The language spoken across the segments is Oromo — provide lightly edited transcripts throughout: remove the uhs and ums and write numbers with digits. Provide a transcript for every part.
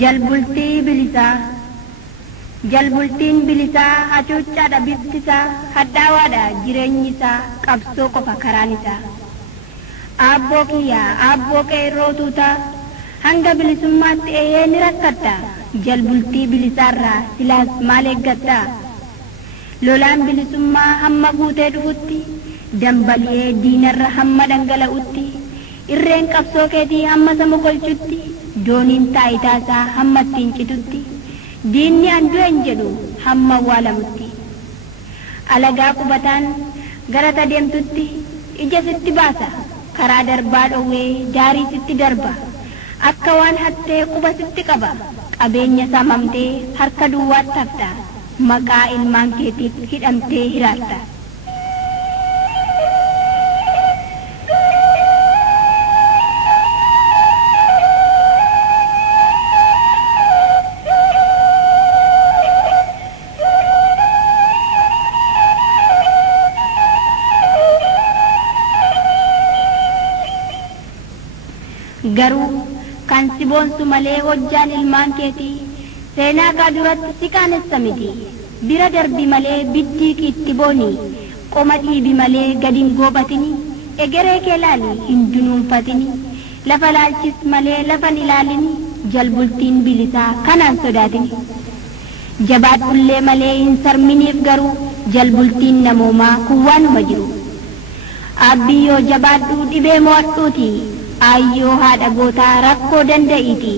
Jalbultii bilisaa jalbultiin bilisaa hacuuccaadha biftisaa hadhaawaadha jireenyi isaa qabsoo qofa karaan isaa aabboo kiyyaa aabboo qeerrootuutaa hanga bilisummaatti eeyee ni rakkadha jalbultii bilisaarraa silaas maal eeggadha lolaan bilisummaa hamma guutee dhufutti dambaliyee diinarra hamma dhangala'utti irreen qabsoo keetii hamma sama golchutti dooniin taayitaasaa hamma ittiin citutti diinni andu'een jedhu hamma waalamutti alagaa qubataan garata deemtutti ija sitti baasa karaa darbaa dhowwee daarii sitti darba akka waan hattee quba sitti qaba qabeenya saamamtee harka duwwaatti hafta maqaa ilmaan keetiif hidhamtee hiraatta. Garuu kan si boonsu malee hojjaan ilmaan keetii seenaa kaa duratti si qaanessa miti bira darbi malee biddii kiitti booni qoma dhiibi malee gadin goobatini egeree kee laali hin dunuunfatini lafa laalchis malee lafan ilaalini jalbultiin bilisaa kanaan sodaatini jabaadhullee malee hin sarminiif garuu jalbultiin namoomaa kuwwaanuma jiru abbiyyoo jabaadhuu dhibee mo'adhuuti ayyoo haadha gootaa rakkoo danda'iiti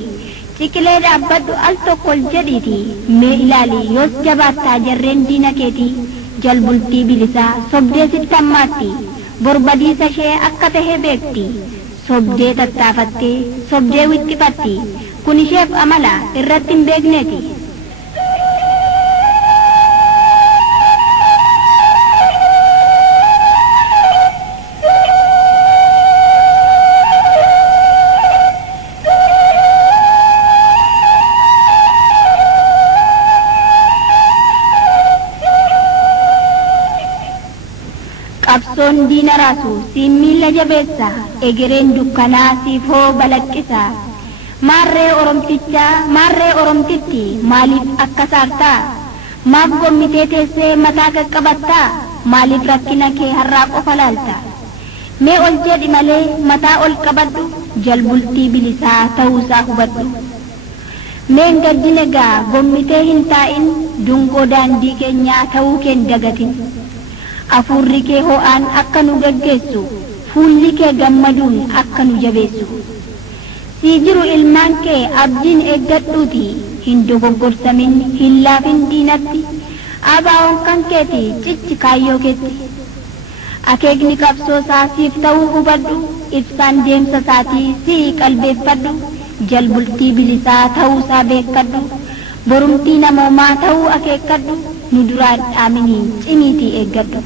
ciqilee dhaabbadhu al tokkol jedhiiti mee ilaali yoos jabaattaa jarreen diina keetii jalbultii bilisaa sobdee sitti hammaatti borbadiisa ishee akka tahe beekti sobdee tattaafattee sobdee wixxifatti kun isheef amala irratti hin beekneeti. Qabsoon diina raasu siin miila jabeessa egereen dukkanaa siif hoo balaqqisa maarree oromtichaa maarree oromtitti maaliif akka saartaa maaf gommitee teessee mataa qaqqabattaa maaliif rakkina kee har'aa qofa laalta mee ol jedhi malee mataa ol qabadhu jalbultii bilisaa ta'uusaa hubadhu meen gaddine gaa gommitee hin taa'in dungoo daandii keenyaa ta'uu keen dagatin afurri kee ho'aan akka nu gaggeessu fuulli kee gammaduun akka nu jabeessu sii jiru ilmaan kee abdiin eeggadhuuti hin dogoggorsamin hin laafin diinatti abaawoon kan keeti cichi kaayyoo keetti akeekni qabsoosaa siif ta'uu hubadhu ibsaan deemsa isaatii sii qalbeeffadhu jalbultii bilisaa ta'uusaa beekkadhu borumtii namoomaa ta'uu akeekkadhu nu duraan dhaaminii cimiitii eeggadhu.